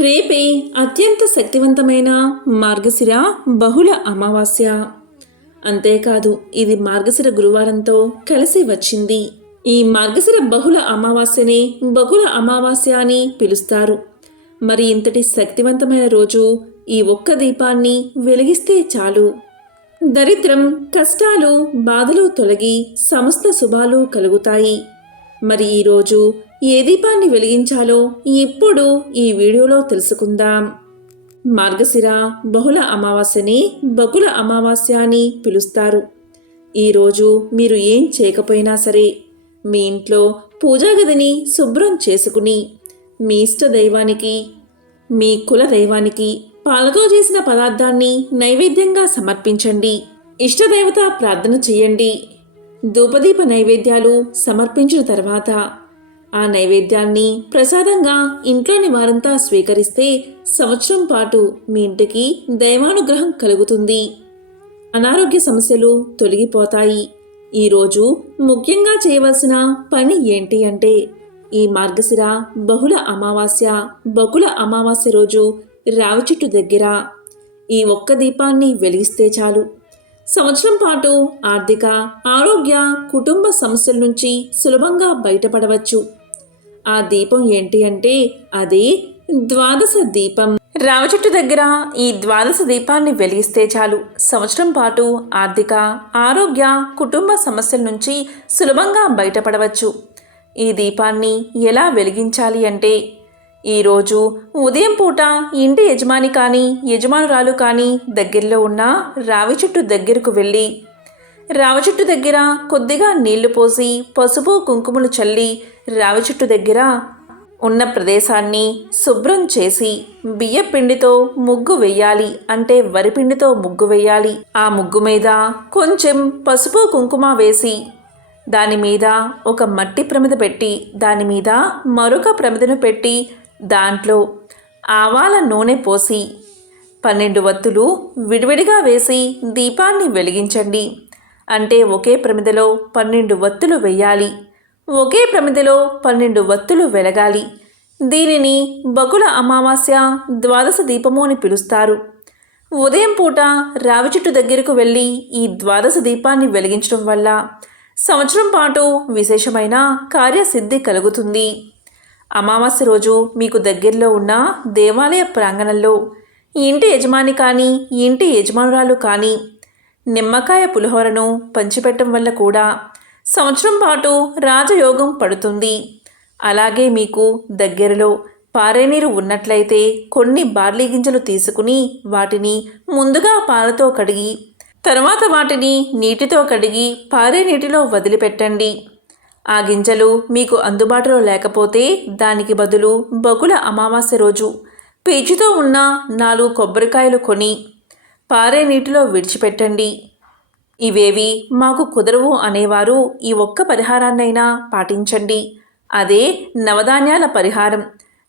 రేపే అత్యంత శక్తివంతమైన మార్గశిర బహుళ అమావాస్య. అంతేకాదు ఇది మార్గశిర గురువారంతో కలిసి వచ్చింది. ఈ మార్గశిర బహుళ అమావాస్యని బహుళ అమావాస్య అని పిలుస్తారు. మరి ఇంతటి శక్తివంతమైన రోజు ఈ ఒక్క దీపాన్ని వెలిగిస్తే చాలు. దరిద్రం కష్టాలు బాధలు తొలగి సమస్త శుభాలు కలుగుతాయి. మరి ఈరోజు ఏ దీపాన్ని వెలిగించాలో ఇప్పుడు ఈ వీడియోలో తెలుసుకుందాం. మార్గశిర బహుళ అమావాస్యని బకుల అమావాస్య అని పిలుస్తారు ఈరోజు మీరు ఏం చేయకపోయినా సరే మీ ఇంట్లో పూజా గదిని శుభ్రం చేసుకుని మీ ఇష్ట దైవానికి మీ కుల దైవానికి పాలతో చేసిన పదార్థాన్ని నైవేద్యంగా సమర్పించండి. ఇష్టదేవత ప్రార్థన చేయండి. ధూపదీప నైవేద్యాలు సమర్పించిన తర్వాత ఆ నైవేద్యాన్ని ప్రసాదంగా ఇంట్లోని వారంతా స్వీకరిస్తే సంవత్సరం పాటు మీ ఇంటికి దైవానుగ్రహం కలుగుతుంది. అనారోగ్య సమస్యలు తొలగిపోతాయి. ఈరోజు ముఖ్యంగా చేయవలసిన పని ఏంటి అంటే ఈ మార్గశిర బహుళ అమావాస్య బహుళ అమావాస్య రోజు రావి చెట్టు దగ్గర ఈ ఒక్క దీపాన్ని వెలిగిస్తే చాలు. సంవత్సరం పాటు ఆర్థిక ఆరోగ్య కుటుంబ సమస్యల నుంచి సులభంగా బయటపడవచ్చు. ఆ దీపం ఏంటి అంటే అది ద్వాదశ దీపం. రావి చెట్టు దగ్గర ఈ ద్వాదశ దీపాన్ని వెలిగిస్తే చాలు. సంవత్సరం పాటు ఆర్థిక ఆరోగ్య కుటుంబ సమస్యల నుంచి సులభంగా బయటపడవచ్చు. ఈ దీపాన్ని ఎలా వెలిగించాలి అంటే ఈరోజు ఉదయం పూట ఇంటి యజమాని కానీ యజమానురాలు కానీ దగ్గరలో ఉన్న రావి చెట్టు దగ్గరకు వెళ్ళి రావి చెట్టు దగ్గర కొద్దిగా నీళ్ళు పోసి పసుపు కుంకుమలు చల్లి రావి చెట్టు దగ్గర ఉన్న ప్రదేశాన్ని శుభ్రం చేసి బియ్యపిండితో ముగ్గు వేయాలి అంటే వరిపిండితో ముగ్గు వేయాలి. ఆ ముగ్గు మీద కొంచెం పసుపు కుంకుమ వేసి దాని మీద ఒక మట్టి ప్రమిద పెట్టి దాని మీద మరొక ప్రమిదను పెట్టి దాంట్లో ఆవాల నూనె పోసి పన్నెండు వత్తులు విడివిడిగా వేసి దీపాన్ని వెలిగించండి. అంటే ఒకే ప్రమిదలో పన్నెండు వత్తులు వేయాలి. ఒకే ప్రమిదిలో పన్నెండు వత్తులు వెలగాలి. దీనిని బకుల అమావాస్య ద్వాదశ దీపము అని పిలుస్తారు. ఉదయం పూట రావి చెట్టు దగ్గరకు వెళ్ళి ఈ ద్వాదశ దీపాన్ని వెలిగించడం వల్ల సంవత్సరం పాటు విశేషమైన కార్యసిద్ధి కలుగుతుంది. అమావాస్య రోజు మీకు దగ్గరలో ఉన్న దేవాలయ ప్రాంగణంలో ఇంటి యజమాని కానీ ఇంటి యజమానురాలు కానీ నిమ్మకాయ పులిహోరను పంచిపెట్టడం వల్ల కూడా సంవత్సరం పాటు రాజయోగం పడుతుంది. అలాగే మీకు దగ్గరలో పారేనీరు ఉన్నట్లయితే కొన్ని బార్లీ గింజలు తీసుకుని వాటిని ముందుగా పాలతో కడిగి తర్వాత వాటిని నీటితో కడిగి పారే నీటిలో వదిలిపెట్టండి. ఆ గింజలు మీకు అందుబాటులో లేకపోతే దానికి బదులు బగుల అమావాస్య రోజు పీచుతో ఉన్న నాలుగు కొబ్బరికాయలు కొని పారే నీటిలో విడిచిపెట్టండి. ఇవేవి మాకు కుదరవు అనేవారు ఈ ఒక్క పరిహారాన్నైనా పాటించండి. అదే నవధాన్యాల పరిహారం.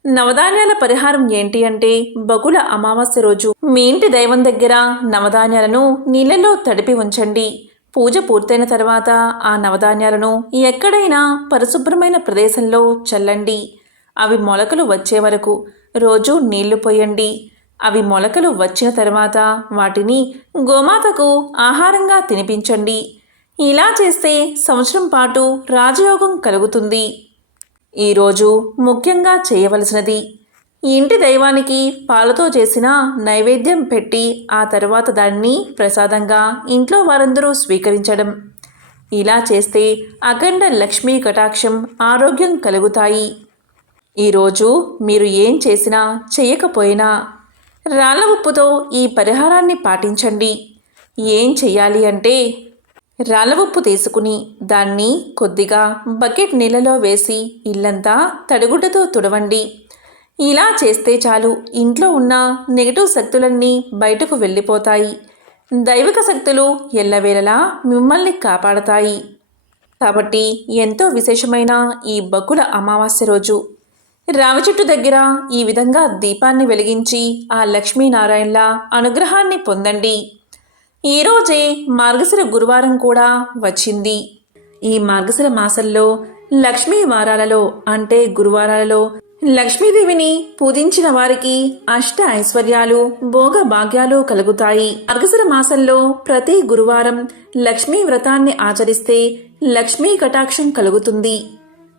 నవధాన్యాల పరిహారం ఏంటి అంటే బగుల అమావాస్య రోజు మీ ఇంటి దైవం దగ్గర నవధాన్యాలను నీళ్ళలో తడిపి ఉంచండి. పూజ పూర్తయిన తర్వాత ఆ నవధాన్యాలను ఎక్కడైనా పరిశుభ్రమైన ప్రదేశంలో చల్లండి. అవి మొలకలు వచ్చే వరకు రోజు నీళ్ళు పోయండి. అవి మొలకలు వచ్చిన తర్వాత వాటిని గోమాతకు ఆహారంగా తినిపించండి. ఇలా చేస్తే సంవత్సరం పాటు రాజయోగం కలుగుతుంది. ఈరోజు ముఖ్యంగా చేయవలసినది ఇంటి దైవానికి పాలతో చేసిన నైవేద్యం పెట్టి ఆ తర్వాత దాన్ని ప్రసాదంగా ఇంట్లో వారందరూ స్వీకరించడం. ఇలా చేస్తే అఖండ లక్ష్మీ కటాక్షం ఆరోగ్యం కలుగుతాయి. ఈరోజు మీరు ఏం చేసినా చేయకపోయినా రాళ్ళ ఉప్పుతో ఈ పరిహారాన్ని పాటించండి. ఏం చెయ్యాలి అంటే రాళ్ళ ఉప్పు తీసుకుని దాన్ని కొద్దిగా బకెట్ నీళ్ళలో వేసి ఇల్లంతా తడిగుడ్డతో తుడవండి. ఇలా చేస్తే చాలు ఇంట్లో ఉన్న నెగటివ్ శక్తులన్నీ బయటకు వెళ్ళిపోతాయి. దైవిక శక్తులు ఎల్లవేళలా మిమ్మల్ని కాపాడతాయి. కాబట్టి ఎంతో విశేషమైన ఈ బకుల అమావాస్య రోజు. రామ చెట్టు దగ్గర ఈ విధంగా దీపాన్ని వెలిగించి ఆ లక్ష్మీనారాయణల అనుగ్రహాన్ని పొందండి. ఈరోజే మార్గశిర గురువారం కూడా వచ్చింది. ఈ మార్గశిర మాసంలో లక్ష్మీ వారాలలో అంటే గురువారాలలో లక్ష్మీదేవిని పూజించిన వారికి అష్ట ఐశ్వర్యాలు భోగ భాగ్యాలు కలుగుతాయి. అర్గసర మాసంలో ప్రతి గురువారం లక్ష్మీ వ్రతాన్ని ఆచరిస్తే లక్ష్మీ కటాక్షం కలుగుతుంది.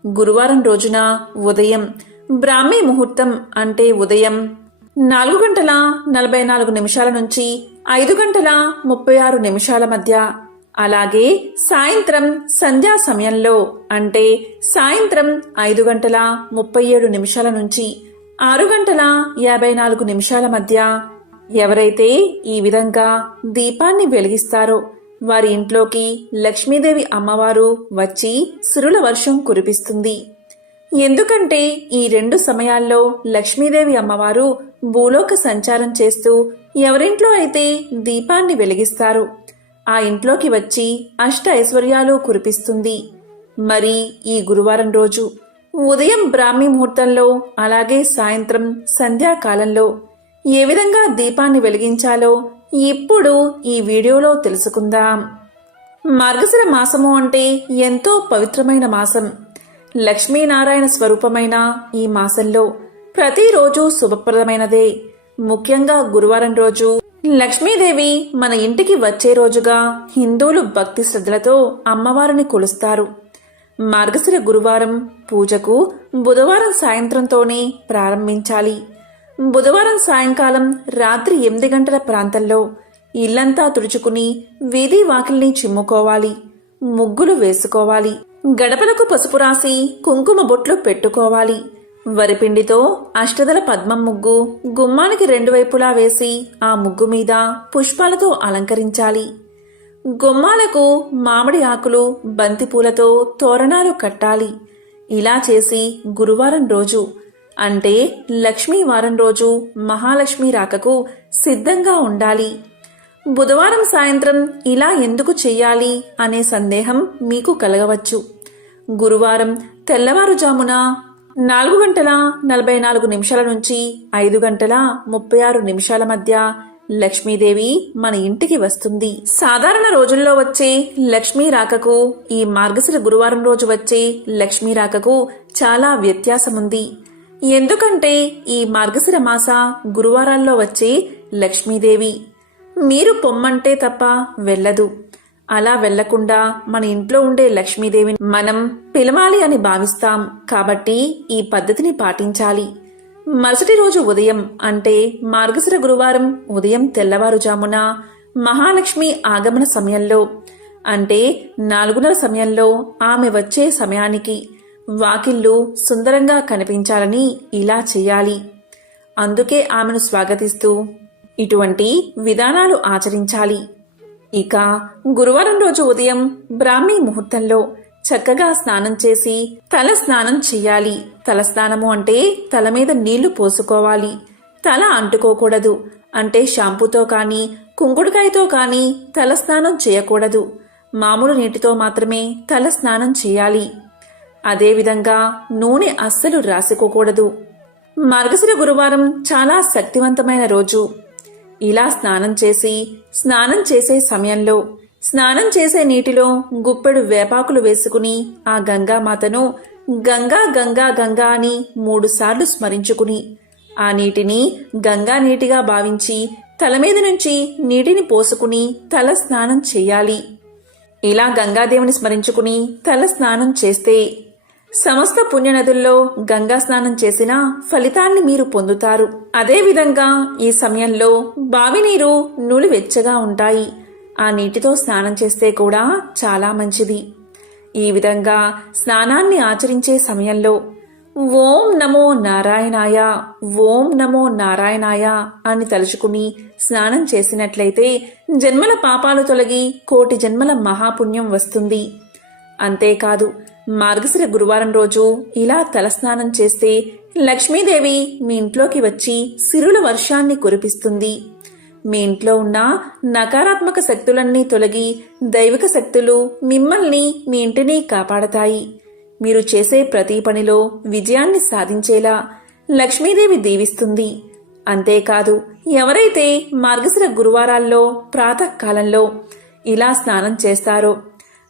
గురువారం రోజున ఉదయం బ్రాహ్మీ ముహూర్తం అంటే ఉదయం నాలుగు గంటల నలభై నాలుగు నిమిషాల నుంచి ఐదు గంటల ముప్పై ఆరు నిమిషాల మధ్య అలాగే సాయంత్రం సంధ్యా సమయంలో అంటే సాయంత్రం ఐదు గంటల ముప్పై ఏడు నిమిషాల నుంచి ఆరు గంటల యాభై నాలుగు నిమిషాల మధ్య ఎవరైతే ఈ విధంగా దీపాన్ని వెలిగిస్తారో వారి ఇంట్లోకి లక్ష్మీదేవి అమ్మవారు వచ్చి సిరుల వర్షం కురిపిస్తుంది. ఎందుకంటే ఈ రెండు సమయాల్లో లక్ష్మీదేవి అమ్మవారు భూలోక సంచారం చేస్తూ ఎవరింట్లో అయితే దీపాన్ని వెలిగిస్తారు ఆ ఇంట్లోకి వచ్చి అష్ట ఐశ్వర్యాలు కురిపిస్తుంది. మరి ఈ గురువారం రోజు ఉదయం బ్రాహ్మీ ముహూర్తంలో అలాగే సాయంత్రం సంధ్యాకాలంలో ఏ విధంగా దీపాన్ని వెలిగించాలో ఇప్పుడు ఈ వీడియోలో తెలుసుకుందాం. మార్గశిర మాసము అంటే ఎంతో పవిత్రమైన మాసం. లక్ష్మీనారాయణ స్వరూపమైన ఈ మాసంలో ప్రతిరోజు శుభప్రదమైనదే. ముఖ్యంగా గురువారం రోజు లక్ష్మీదేవి మన ఇంటికి వచ్చే రోజుగా హిందువులు భక్తి శ్రద్ధలతో అమ్మవారిని కొలుస్తారు. మార్గశిర గురువారం పూజకు బుధవారం సాయంత్రంతోనే ప్రారంభించాలి. బుధవారం సాయంకాలం రాత్రి ఎనిమిది గంటల ప్రాంతంలో ఇల్లంతా తుడుచుకుని వీధి వాకిల్ని చిమ్ముకోవాలి. ముగ్గులు వేసుకోవాలి. గడపలకు పసుపు రాసి కుంకుమ బొట్లు పెట్టుకోవాలి. వరిపిండితో అష్టదల పద్మం ముగ్గు గుమ్మానికి రెండు వైపులా వేసి ఆ ముగ్గు మీద పుష్పాలతో అలంకరించాలి. గుమ్మాలకు మామిడి ఆకులు బంతిపూలతో తోరణాలు కట్టాలి. ఇలా చేసి గురువారం రోజు అంటే లక్ష్మీ వారం రోజు మహాలక్ష్మి రాకకు సిద్ధంగా ఉండాలి. బుధవారం సాయంత్రం ఇలా ఎందుకు చెయ్యాలి అనే సందేహం మీకు కలగవచ్చు. గురువారం తెల్లవారుజామున నాలుగు గంటల నలభై నాలుగు నిమిషాల నుంచి ఐదు గంటల ముప్పై ఆరు నిమిషాల మధ్య లక్ష్మీదేవి మన ఇంటికి వస్తుంది. సాధారణ రోజుల్లో వచ్చే లక్ష్మీ రాకకు ఈ మార్గశిర గురువారం రోజు వచ్చే లక్ష్మీ రాకకు చాలా వ్యత్యాసముంది. ఎందుకంటే ఈ మార్గశిర మాస గురువారాల్లో వచ్చే లక్ష్మీదేవి. మీరు పొమ్మంటే తప్ప వెళ్ళదు. అలా వెళ్ళకుండా మన ఇంట్లో ఉండే లక్ష్మీదేవిని మనం పిలవాలి అని భావిస్తాం కాబట్టి ఈ పద్ధతిని పాటించాలి. మరుసటి రోజు ఉదయం అంటే మార్గశిర గురువారం ఉదయం తెల్లవారుజామున మహాలక్ష్మి ఆగమన సమయంలో అంటే నాలుగున్నర సమయంలో ఆమె వచ్చే సమయానికి వాకిళ్ళు సుందరంగా కనిపించాలని ఇలా చేయాలి. అందుకే ఆమెను స్వాగతిస్తూ ఇటువంటి విధానాలు ఆచరించాలి. ఇక గురువారం రోజు ఉదయం బ్రాహ్మీ ముహూర్తంలో చక్కగా స్నానం చేసి తల స్నానం చెయ్యాలి తల స్నానము అంటే తల మీద నీళ్ళు పోసుకోవాలి. తల అంటుకోకూడదు. అంటే షాంపూతో కానీ కుంకుడుకాయతో కానీ తల స్నానం చేయకూడదు. మామూలు నీటితో మాత్రమే తల స్నానం చేయాలి. అదేవిధంగా నూనె అస్సలు రాసుకోకూడదు. మార్గశిర గురువారం చాలా శక్తివంతమైన రోజు. ఇలా స్నానం చేసి స్నానం చేసే సమయంలో స్నానం చేసే నీటిలో గుప్పెడు వేపాకులు వేసుకుని ఆ గంగామాతను గంగా గంగా గంగా అని మూడుసార్లు స్మరించుకుని ఆ నీటిని గంగా నీటిగా భావించి తల మీద నుంచి నీటిని పోసుకుని తల స్నానం చేయాలి. ఇలా గంగాదేవిని స్మరించుకుని తల స్నానం చేస్తే సమస్త పుణ్యనదుల్లో గంగా స్నానం చేసిన ఫలితాన్ని మీరు పొందుతారు. అదేవిధంగా ఈ సమయంలో బావి నీరు వెచ్చగా ఉంటాయి. ఆ నీటితో స్నానం చేస్తే కూడా చాలా మంచిది. ఈ విధంగా స్నానాన్ని ఆచరించే సమయంలో ఓం నమో నారాయణాయ ఓం నమో నారాయణాయ అని తలుచుకుని స్నానం చేసినట్లయితే జన్మల పాపాలు తొలగి కోటి జన్మల మహాపుణ్యం వస్తుంది. అంతేకాదు మార్గశిర గురువారం రోజు ఇలా తలస్నానం చేస్తే లక్ష్మీదేవి మీ ఇంట్లోకి వచ్చి సిరుల వర్షాన్ని కురిపిస్తుంది. మీ ఇంట్లో ఉన్న నకారాత్మక శక్తులన్నీ తొలగి దైవిక శక్తులు మిమ్మల్ని మీ ఇంటిని కాపాడతాయి. మీరు చేసే ప్రతి పనిలో విజయాన్ని సాధించేలా లక్ష్మీదేవి దీవిస్తుంది. అంతేకాదు ఎవరైతే మార్గశిర గురువారాల్లో ప్రాతకాలంలో ఇలా స్నానం చేస్తారో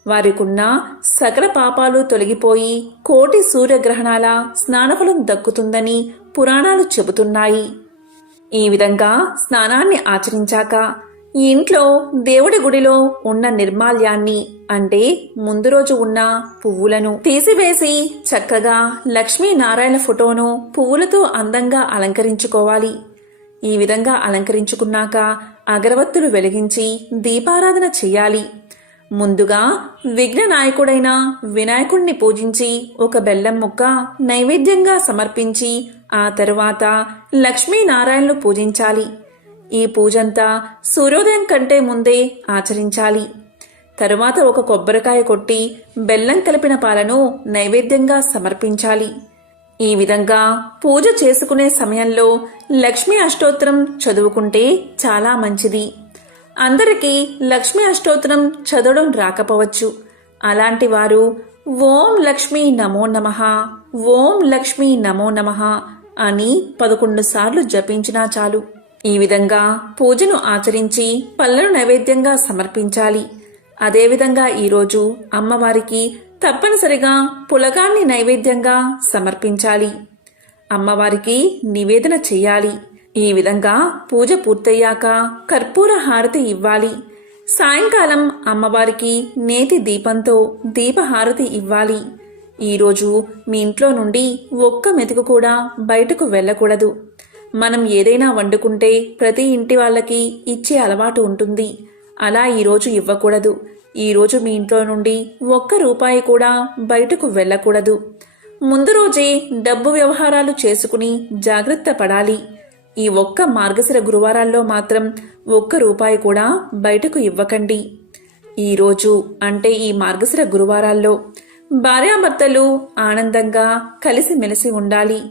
వారికున్న సకల పాపాలు తొలగిపోయి కోటి సూర్యగ్రహణాల స్నానఫలం దక్కుతుందని పురాణాలు చెబుతున్నాయి. ఈ విధంగా స్నానాన్ని ఆచరించాక ఈ ఇంట్లో దేవుడి గుడిలో ఉన్న నిర్మాల్యాన్ని అంటే ముందు రోజు ఉన్న పువ్వులను తీసివేసి చక్కగా లక్ష్మీనారాయణ ఫోటోను పువ్వులతో అందంగా అలంకరించుకోవాలి. ఈ విధంగా అలంకరించుకున్నాక అగరవత్తులు వెలిగించి దీపారాధన చెయ్యాలి ముందుగా విఘ్న నాయకుడైన పూజించి ఒక బెల్లం ముక్క నైవేద్యంగా సమర్పించి ఆ తరువాత లక్ష్మీనారాయణను పూజించాలి. ఈ పూజంతా సూర్యోదయం కంటే ముందే ఆచరించాలి. తరువాత ఒక కొబ్బరికాయ కొట్టి బెల్లం కలిపిన పాలను నైవేద్యంగా సమర్పించాలి. ఈ విధంగా పూజ చేసుకునే సమయంలో లక్ష్మీ అష్టోత్తరం చదువుకుంటే చాలా మంచిది. అందరికీ లక్ష్మీ అష్టోత్తరం చదవడం రాకపోవచ్చు. అలాంటి వారు ఓం లక్ష్మీ నమో నమః ఓం లక్ష్మీ నమో నమః అని పదకొండు సార్లు జపించినా చాలు. ఈ విధంగా పూజను ఆచరించి పళ్ళను నైవేద్యంగా సమర్పించాలి. అదేవిధంగా ఈరోజు అమ్మవారికి తప్పనిసరిగా పులగాన్ని నైవేద్యంగా సమర్పించాలి. అమ్మవారికి నివేదన చెయ్యాలి ఈ విధంగా పూజ పూర్తయ్యాక కర్పూర హారతి ఇవ్వాలి. సాయంకాలం అమ్మవారికి నేతి దీపంతో దీపహారతి ఇవ్వాలి. ఈరోజు మీ ఇంట్లో నుండి ఒక్క మెతుకు కూడా బయటకు వెళ్ళకూడదు. మనం ఏదైనా వండుకుంటే ప్రతి ఇంటి వాళ్ళకి ఇచ్చే అలవాటు ఉంటుంది. అలా ఈరోజు ఇవ్వకూడదు. ఈరోజు మీ ఇంట్లో నుండి ఒక్క రూపాయి కూడా బయటకు వెళ్ళకూడదు. ముందు రోజే డబ్బు వ్యవహారాలు చేసుకుని జాగ్రత్త పడాలి. ఈ ఒక్క మార్గశిర గురువారాల్లో మాత్రం ఒక్క రూపాయి కూడా బయటకు ఇవ్వకండి. ఈరోజు అంటే ఈ మార్గశిర గురువారాల్లో భార్యాభర్తలు ఆనందంగా కలిసిమెలిసి ఉండాలి.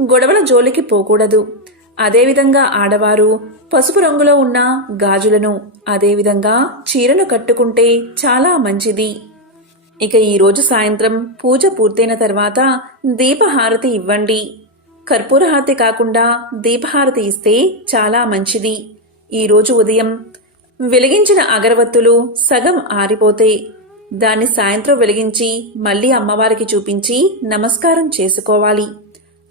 గొడవల జోలికి పోకూడదు. అదేవిధంగా ఆడవారు పసుపు రంగులో ఉన్న గాజులను అదేవిధంగా చీరను కట్టుకుంటే చాలా మంచిది. ఇక ఈరోజు సాయంత్రం పూజ పూర్తయిన తర్వాత దీపహారతి ఇవ్వండి. కర్పూరహారతి కాకుండా దీపహారతి ఇస్తే చాలా మంచిది. ఈరోజు ఉదయం వెలిగించిన అగరవత్తులు సగం ఆరిపోతే దాన్ని సాయంత్రం వెలిగించి మళ్ళీ అమ్మవారికి చూపించి నమస్కారం చేసుకోవాలి.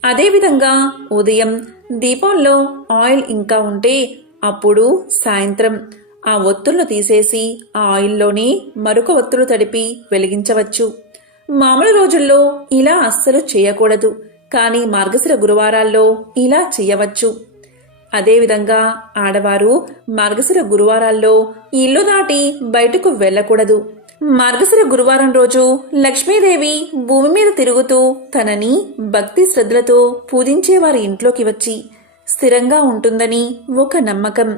అదేవిధంగా ఉదయం దీపంలో ఆయిల్ ఇంకా ఉంటే అప్పుడు సాయంత్రం ఆ ఒత్తులను తీసేసి ఆ ఆయిల్లోనే మరొక ఒత్తులు తడిపి వెలిగించవచ్చు. మామూలు రోజుల్లో ఇలా అస్సలు చేయకూడదు. కానీ మార్గశిర గురువారాల్లో ఇలా చేయవచ్చు. అదేవిధంగా ఆడవారు మార్గశిర గురువారాల్లో ఇల్లు దాటి బయటకు వెళ్ళకూడదు. మార్గశిర గురువారం రోజు లక్ష్మీదేవి భూమి మీద తిరుగుతూ తనని భక్తి శ్రద్ధలతో పూజించే వారి ఇంట్లోకి వచ్చి స్థిరంగా ఉంటుందని ఒక నమ్మకం.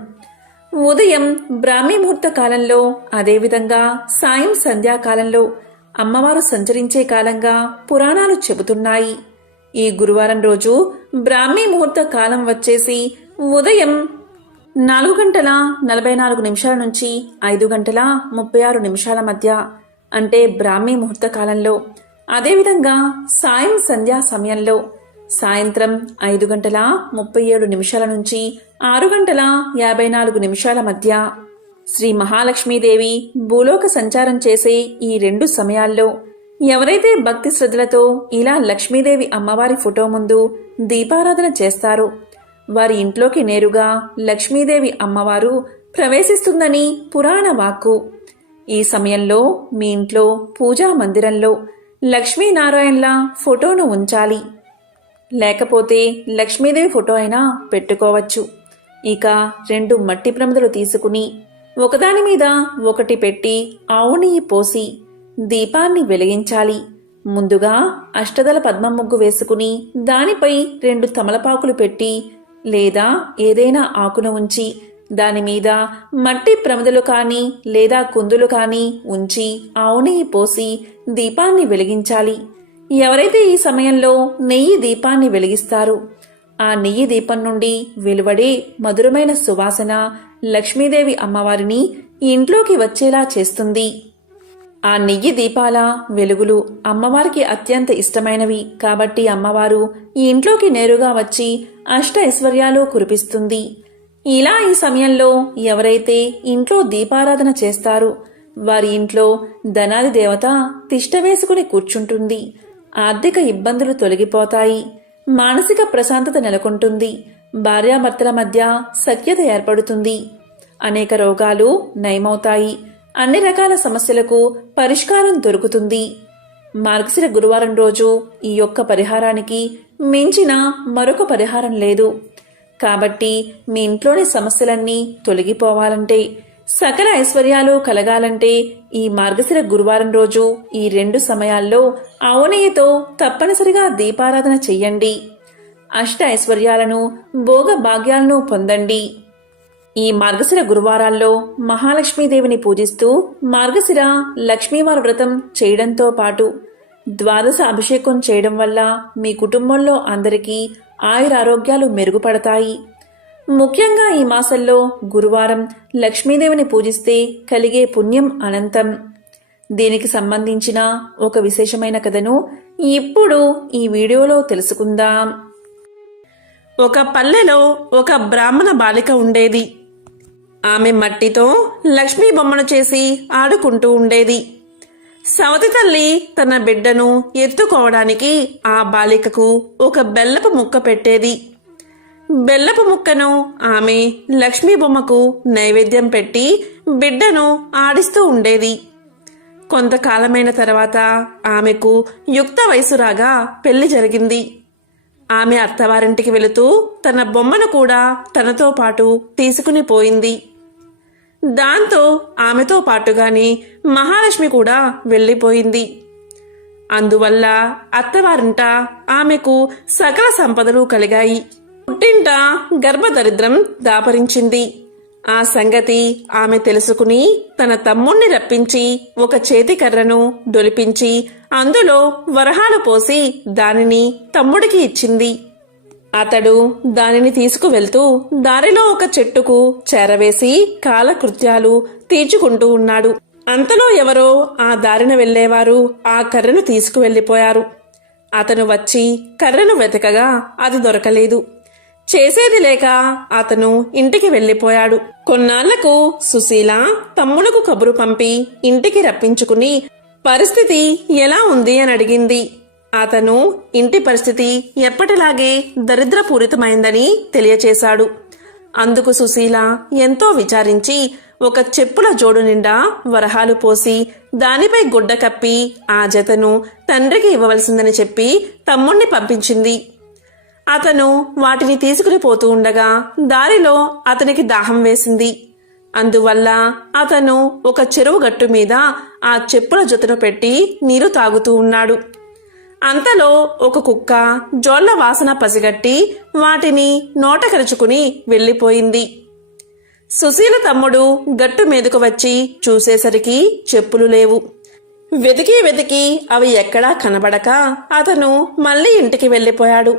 ఉదయం బ్రాహ్మీ ముహూర్త కాలంలో అదేవిధంగా సాయం సంధ్యాకాలంలో అమ్మవారు సంచరించే కాలంగా పురాణాలు చెబుతున్నాయి. ఈ గురువారం రోజు బ్రాహ్మీ ముహూర్త కాలం వచ్చేసి ఉదయం నాలుగు గంటల నలభై నాలుగు నిమిషాల నుంచి ఐదు గంటల ముప్పై ఆరు నిమిషాల మధ్య అంటే బ్రాహ్మీ ముహూర్త కాలంలో. అదేవిధంగా సాయం సంధ్యా సమయంలో సాయంత్రం ఐదు గంటల ముప్పై ఏడు నిమిషాల నుంచి ఆరు గంటల యాభై నాలుగు నిమిషాల మధ్య శ్రీ మహాలక్ష్మీదేవి భూలోక సంచారం చేసే ఈ రెండు సమయాల్లో ఎవరైతే భక్తి శ్రద్ధలతో ఇలా లక్ష్మీదేవి అమ్మవారి ఫోటో ముందు దీపారాధన చేస్తారో వారి ఇంట్లోకి నేరుగా లక్ష్మీదేవి అమ్మవారు ప్రవేశిస్తుందని పురాణ వాక్కు. ఈ సమయంలో మీ ఇంట్లో పూజా మందిరంలో లక్ష్మీనారాయణల ఫోటోను ఉంచాలి. లేకపోతే లక్ష్మీదేవి ఫోటో అయినా పెట్టుకోవచ్చు. ఇక రెండు మట్టి ప్రమిదలు తీసుకుని ఒకదాని మీద ఒకటి పెట్టి ఆవుని పోసి దీపాన్ని వెలిగించాలి. ముందుగా అష్టదల పద్మ ముగ్గు వేసుకుని దానిపై రెండు తమలపాకులు పెట్టి లేదా ఏదైనా ఆకును ఉంచి దాని మీద మట్టి ప్రమిదలు కానీ లేదా కుందులు కానీ ఉంచి ఆవు నెయ్యి పోసి దీపాన్ని వెలిగించాలి. ఎవరైతే ఈ సమయంలో నెయ్యి దీపాన్ని వెలిగిస్తారు ఆ నెయ్యి దీపం నుండి వెలువడే మధురమైన సువాసన లక్ష్మీదేవి అమ్మవారిని ఇంట్లోకి వచ్చేలా చేస్తుంది. ఆ నెయ్యి దీపాల వెలుగులు అమ్మవారికి అత్యంత ఇష్టమైనవి. కాబట్టి అమ్మవారు ఈ ఇంట్లోకి నేరుగా వచ్చి అష్ట ఐశ్వర్యాలు కురిపిస్తుంది. ఇలా ఈ సమయంలో ఎవరైతే ఇంట్లో దీపారాధన చేస్తారు వారి ఇంట్లో ధనాది దేవత తిష్ట వేసుకుని కూర్చుంటుంది. ఆర్థిక ఇబ్బందులు తొలగిపోతాయి. మానసిక ప్రశాంతత నెలకొంటుంది. భార్యాభర్తల మధ్య సఖ్యత ఏర్పడుతుంది. అనేక రోగాలు నయమవుతాయి. అన్ని రకాల సమస్యలకు పరిష్కారం దొరుకుతుంది. మార్గశిర గురువారం రోజు ఈ యొక్క పరిహారానికి మించిన మరొక పరిహారం లేదు. కాబట్టి మీ ఇంట్లోని సమస్యలన్నీ తొలగిపోవాలంటే సకల ఐశ్వర్యాలు కలగాలంటే ఈ మార్గశిర గురువారం రోజు ఈ రెండు సమయాల్లో ఆవునెయ్యితో తప్పనిసరిగా దీపారాధన చెయ్యండి. అష్ట ఐశ్వర్యాలను భోగ భాగ్యాలను పొందండి. ఈ మార్గశిర గురువారాల్లో మహాలక్ష్మీదేవిని పూజిస్తూ మార్గశిర లక్ష్మీవారి వ్రతం చేయడంతో పాటు ద్వాదశ అభిషేకం చేయడం వల్ల మీ కుటుంబంలో అందరికీ ఆయురారోగ్యాలు మెరుగుపడతాయి. ముఖ్యంగా ఈ మాసంలో గురువారం లక్ష్మీదేవిని పూజిస్తే కలిగే పుణ్యం అనంతం. దీనికి సంబంధించిన ఒక విశేషమైన కథను ఇప్పుడు ఈ వీడియోలో తెలుసుకుందాం. ఒక పల్లెలో ఒక బ్రాహ్మణ బాలిక ఉండేది. ఆమె మట్టితో లక్ష్మీ బొమ్మను చేసి ఆడుకుంటూ ఉండేది. సవతి తల్లి తన బిడ్డను ఎత్తుకోవడానికి ఆ బాలికకు ఒక బెల్లపు ముక్క పెట్టేది. బెల్లపు ముక్కను ఆమె లక్ష్మీ బొమ్మకు నైవేద్యం పెట్టి బిడ్డను ఆడిస్తూ ఉండేది. కొంతకాలమైన తర్వాత ఆమెకు యుక్త వయసురాగా పెళ్ళి జరిగింది. ఆమె అత్తవారింటికి వెళుతూ తన బొమ్మను కూడా తనతో పాటు తీసుకుని పోయింది. దాంతో ఆమెతో పాటుగానే మహాలక్ష్మి కూడా వెళ్ళిపోయింది. అందువల్ల అత్తవారింట ఆమెకు సకల సంపదలు కలిగాయి. పుట్టింట గర్భదరిద్రం దాపరించింది. ఆ సంగతి ఆమె తెలుసుకుని తన తమ్ముణ్ణి రప్పించి ఒక చేతి కర్రను దొలిపించి అందులో వరహాలు పోసి దానిని తమ్ముడికి ఇచ్చింది. అతడు దానిని తీసుకువెళ్తూ దారిలో ఒక చెట్టుకు చేరవేసి కాలకృత్యాలు తీర్చుకుంటూ ఉన్నాడు. అంతలో ఎవరో ఆ దారిన వెళ్ళేవారు ఆ కర్రను తీసుకువెళ్ళిపోయారు అతను వచ్చి కర్రను వెతకగా అది దొరకలేదు. చేసేది లేక అతను ఇంటికి వెళ్ళిపోయాడు కొన్నాళ్ళకు సుశీల తమ్ముడుకు కబురు పంపి ఇంటికి రప్పించుకుని పరిస్థితి ఎలా ఉంది అని అడిగింది. అతను ఇంటి పరిస్థితి ఎప్పటిలాగే దరిద్రపూరితమైందని తెలియచేశాడు. అందుకు సుశీల ఎంతో విచారించి ఒక చెప్పుల జోడు నిండా వరహాలు పోసి దానిపై గుడ్డ కప్పి ఆ జతను తండ్రికి ఇవ్వవలసిందని చెప్పి తమ్ముణ్ణి పంపించింది. అతను వాటిని తీసుకుని పోతూ ఉండగా దారిలో అతనికి దాహం వేసింది. అందువల్ల అతను ఒక చెరువు గట్టు మీద ఆ చెప్పుల జతను పెట్టి నీరు తాగుతూ ఉన్నాడు. అంతలో ఒక కుక్క జోళ్ళ వాసన పసిగట్టి వాటిని నోటకరుచుకుని వెళ్ళిపోయింది. సుశీల తమ్ముడు గట్టు మీదకు వచ్చి చూసేసరికి చెప్పులు లేవు. వెతికి వెతికి అవి ఎక్కడా కనబడక అతను మళ్ళీ ఇంటికి వెళ్ళిపోయాడు.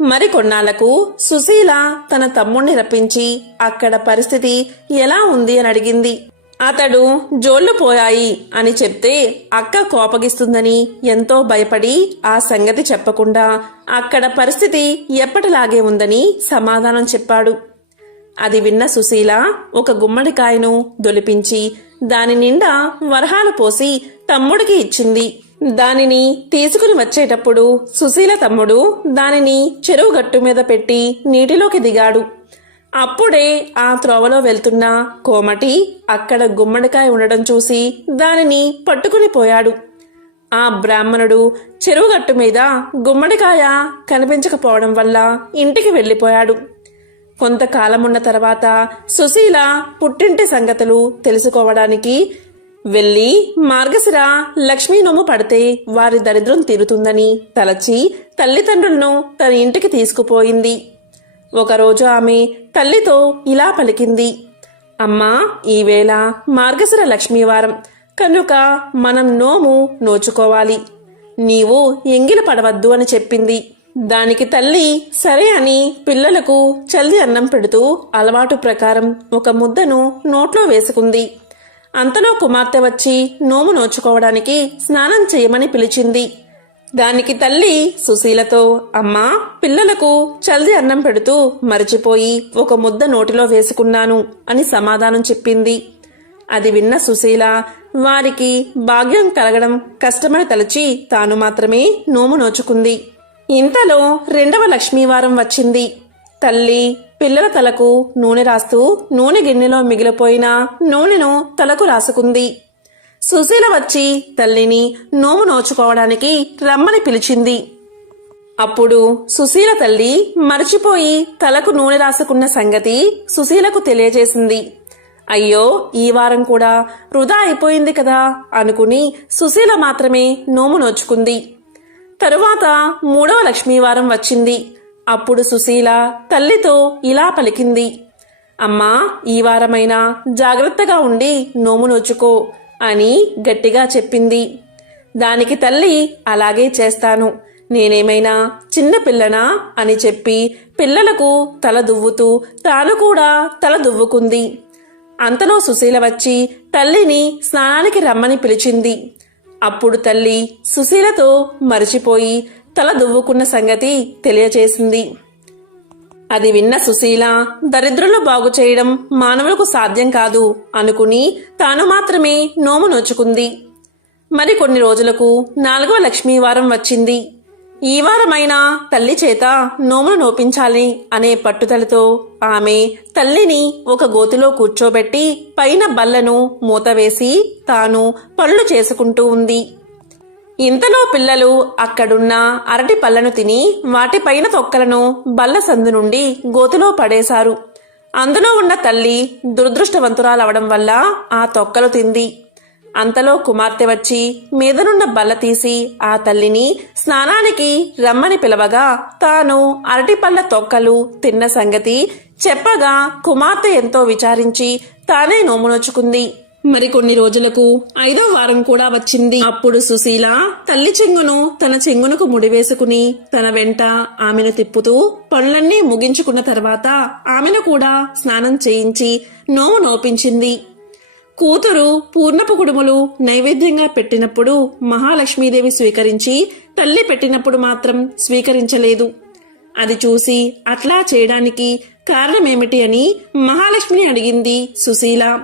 మరికొన్నాళ్ళకు సుశీల తన తమ్ముణ్ణి రప్పించి అక్కడ పరిస్థితి ఎలా ఉంది అని అడిగింది. అతడు జోళ్ళు పోయాయి అని చెప్తే అక్క కోపగిస్తుందని ఎంతో భయపడి ఆ సంగతి చెప్పకుండా అక్కడ పరిస్థితి ఎప్పటిలాగే ఉందని సమాధానం చెప్పాడు. అది విన్న సుశీల ఒక గుమ్మడికాయను దొలిపించి దాని నిండా వరహాలు పోసి తమ్ముడికి ఇచ్చింది. దానిని తీసుకుని వచ్చేటప్పుడు సుశీల తమ్ముడు దానిని చెరువు గట్టు మీద పెట్టి నీటిలోకి దిగాడు. అప్పుడే ఆ త్రోవలో వెళ్తున్న కోమటి అక్కడ గుమ్మడికాయ ఉండడం చూసి దానిని పట్టుకుని పోయాడు. ఆ బ్రాహ్మణుడు చెరువుగట్టు మీద గుమ్మడికాయ కనిపించకపోవడం వల్ల ఇంటికి వెళ్ళిపోయాడు. కొంతకాలమున్న తర్వాత సుశీల పుట్టింటి సంగతులు తెలుసుకోవడానికి వెళ్ళి మార్గశిర లక్ష్మీ నోము పడితే వారి దరిద్రం తీరుతుందని తలచి తల్లిదండ్రులను తన ఇంటికి తీసుకుపోయింది. ఒకరోజు ఆమె తల్లితో ఇలా పలికింది. అమ్మా ఈవేళ మార్గశిర లక్ష్మీవారం కనుక మనం నోము నోచుకోవాలి. నీవు ఎంగిలి పడవద్దు అని చెప్పింది. దానికి తల్లి సరే అని పిల్లలకు చల్లి అన్నం పెడుతూ అలవాటు ప్రకారం ఒక ముద్దను నోట్లో వేసుకుంది. అంతలో కుమార్తె వచ్చి నోము నోచుకోవడానికి స్నానం చేయమని పిలిచింది. దానికి తల్లి సుశీలతో అమ్మా పిల్లలకు చల్ది అన్నం పెడుతూ మరిచిపోయి ఒక ముద్ద నోటిలో వేసుకున్నాను అని సమాధానం చెప్పింది. అది విన్న సుశీల వారికి భాగ్యం కలగడం కష్టమని తలచి తాను మాత్రమే నోము నోచుకుంది. ఇంతలో రెండవ లక్ష్మీవారం వచ్చింది. తల్లి పిల్లల తలకు నూనె రాస్తూ నూనె గిన్నెలో మిగిలిపోయిన నూనెను తలకు రాసుకుంది. సుశీల వచ్చి తల్లిని నోము నోచుకోవడానికి రమ్మని పిలిచింది. అప్పుడు సుశీల తల్లి మరచిపోయి తలకు నూనె రాసుకున్న సంగతి సుశీలకు తెలియజేసింది. అయ్యో ఈ వారం కూడా వృధా అయిపోయింది కదా అనుకుని సుశీల మాత్రమే నోము నోచుకుంది. తరువాత మూడవ లక్ష్మీవారం వచ్చింది. అప్పుడు సుశీల తల్లితో ఇలా పలికింది. అమ్మా ఈ వారమైనా జాగ్రత్తగా ఉండి నోము నోచుకో. అని గట్టిగా చెప్పింది. దానికి తల్లి అలాగే చేస్తాను. నేనేమైనా చిన్న పిల్లనా? అని చెప్పి పిల్లలకు తల దువ్వుతూ తాను కూడా తల దువ్వుకుంది. అంతలో సుశీల వచ్చి తల్లిని స్నానానికి రమ్మని పిలిచింది. అప్పుడు తల్లి సుశీలతో మరిచిపోయి తల దువ్వుకున్న సంగతి తెలియచేసింది. అది విన్న సుశీల దరిద్రులు బాగు చేయడం మానవులకు సాధ్యం కాదు అనుకుని తాను మాత్రమే నోము నోచుకుంది. మరి కొన్ని రోజులకు నాలుగవ లక్ష్మీవారం వచ్చింది. ఈ వారమైనా తల్లి చేత నోమును నోపించాలి అనే పట్టుదలతో ఆమె తల్లిని ఒక గోతిలో కూర్చోబెట్టి పైన బల్లను మూతవేసి తాను పళ్ళు చేసుకుంటూ ఉంది. ఇంతలో పిల్లలు అక్కడున్న అరటి పళ్ళను తిని వాటిపైన తొక్కలను బల్ల సందు నుండి గోతిలో పడేశారు. అందులో ఉన్న తల్లి దురదృష్టవంతురాలవడం వల్ల ఆ తొక్కలు తింది. అంతలో కుమార్తె వచ్చి మీదనున్న బల్ల తీసి ఆ తల్లిని స్నానానికి రమ్మని పిలవగా తాను అరటిపళ్ళ తొక్కలు తిన్న సంగతి చెప్పగా కుమార్తె ఎంతో విచారించి తానే మరి కొన్ని రోజులకు ఐదో వారం కూడా వచ్చింది. అప్పుడు సుశీల తల్లి చెంగును తన చెంగునకు ముడివేసుకుని తన వెంట ఆమెను తిప్పుతూ పనులన్నీ ముగించుకున్న తర్వాత ఆమెను కూడా స్నానం చేయించి నోము నోపించింది. కూతురు పూర్ణపు కుడుములు నైవేద్యంగా పెట్టినప్పుడు మహాలక్ష్మీదేవి స్వీకరించి తల్లి పెట్టినప్పుడు మాత్రం స్వీకరించలేదు. అది చూసి అట్లా చేయడానికి కారణమేమిటి అని మహాలక్ష్మిని అడిగింది సుశీల.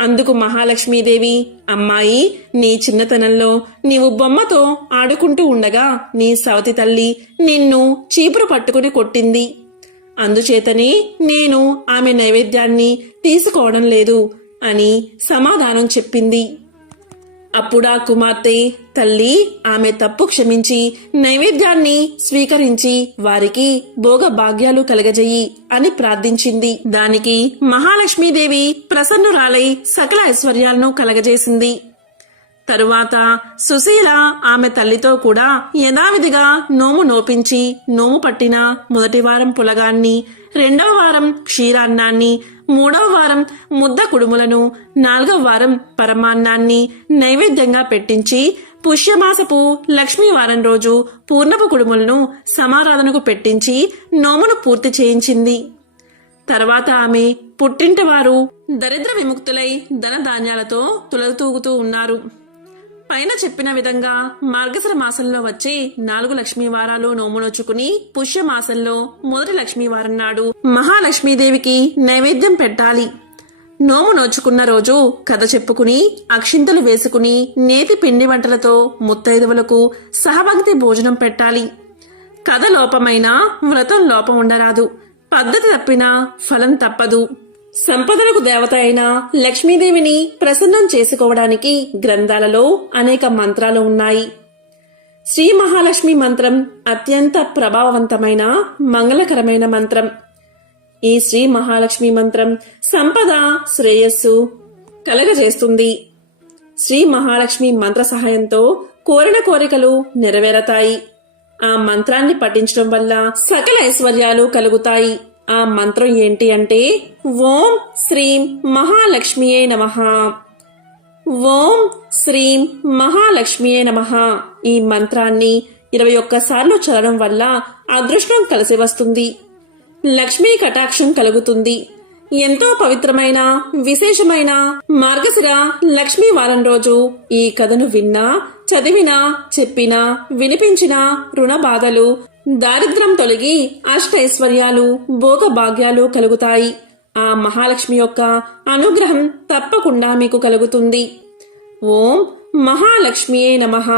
అందుకు మహాలక్ష్మీదేవి అమ్మాయి నీ చిన్నతనంలో నీవు బొమ్మతో ఆడుకుంటూ ఉండగా నీ సవతి తల్లి నిన్ను చీపురు పట్టుకుని కొట్టింది. అందుచేతనే నేను ఆమె నైవేద్యాన్ని తీసుకోవడం లేదు అని సమాధానం చెప్పింది. అప్పుడా కుమార్తె తల్లి ఆమె తప్పు క్షమించి నైవేద్యాన్ని స్వీకరించి వారికి భోగ భాగ్యాలు కలగజేయి అని ప్రార్థించింది. దానికి మహాలక్ష్మీదేవి ప్రసన్నురాలై సకల ఐశ్వర్యాలను కలగజేసింది. తరువాత సుశీల ఆమె తల్లితో కూడా యథావిధిగా నోము నోపించి నోము పట్టిన మొదటి వారం పులగాన్ని రెండవ వారం క్షీరాన్నాన్ని మూడవ వారం ముద్ద కుడుములను నాలుగవ వారం పరమాన్నాన్ని నైవేద్యంగా పెట్టించి పుష్యమాసపు లక్ష్మీ వారం రోజు పూర్ణపు కుడుములను సమారాధనకు పెట్టించి నోమును పూర్తి చేయించింది. తర్వాత ఆమె పుట్టింటి వారు దరిద్ర విముక్తులై ధన ధాన్యాలతో తులతూగుతూ ఉన్నారు. పైన చెప్పిన విధంగా మార్గశిర మాసంలో వచ్చే నాలుగు లక్ష్మీ వారాలు నోమునొచ్చుకుని పుష్య మాసంలో మొదటి లక్ష్మీ వారం నాడు మహాలక్ష్మీదేవికి నైవేద్యం పెట్టాలి. నోము నోచుకున్న రోజు కథ చెప్పుకుని అక్షింతలు వేసుకుని నేతి పిండి వంటలతో ముత్తైదువులకు సహభక్తి భోజనం పెట్టాలి. కథ లోపమైన వ్రతం లోపం ఉండరాదు. పద్ధతి తప్పినా ఫలం తప్పదు. సంపదలకు దేవత అయిన లక్ష్మీదేవిని ప్రసన్నం చేసుకోవడానికి గ్రంథాలలో అనేక మంత్రాలు ఉన్నాయి. శ్రీ మహాలక్ష్మి మంత్రం అత్యంత ప్రభావవంతమైన మంగళకరమైన మంత్రం. ఈ శ్రీ మహాలక్ష్మి మంత్రం సంపద శ్రేయస్సు కలగజేస్తుంది. శ్రీ మహాలక్ష్మి మంత్ర సహాయంతో కోరిన కోరికలు నెరవేరతాయి. ఆ మంత్రాన్ని పఠించడం వల్ల సకల ఐశ్వర్యాలు కలుగుతాయి. ఆ మంత్రం ఏంటి అంటే ఓం శ్రీం మహాలక్ష్మియే నమః. ఓం శ్రీం మహాలక్ష్మియే నమః. ఈ మంత్రాన్ని ఇరవై ఒక్కసార్లు చదవడం వల్ల అదృష్టం కలిసి వస్తుంది. లక్ష్మీ కటాక్షం కలుగుతుంది. ఎంతో పవిత్రమైన విశేషమైన మార్గశిర లక్ష్మీ వారం రోజు ఈ కథను విన్నా చదివినా చెప్పినా వినిపించిన రుణ బాధలు దారిద్ర్యం తొలగి అష్టైశ్వర్యాలు భోగ భాగ్యాలు కలుగుతాయి. ఆ మహాలక్ష్మి యొక్క అనుగ్రహం తప్పకుండా మీకు కలుగుతుంది. ఓం మహాలక్ష్మియే నమః.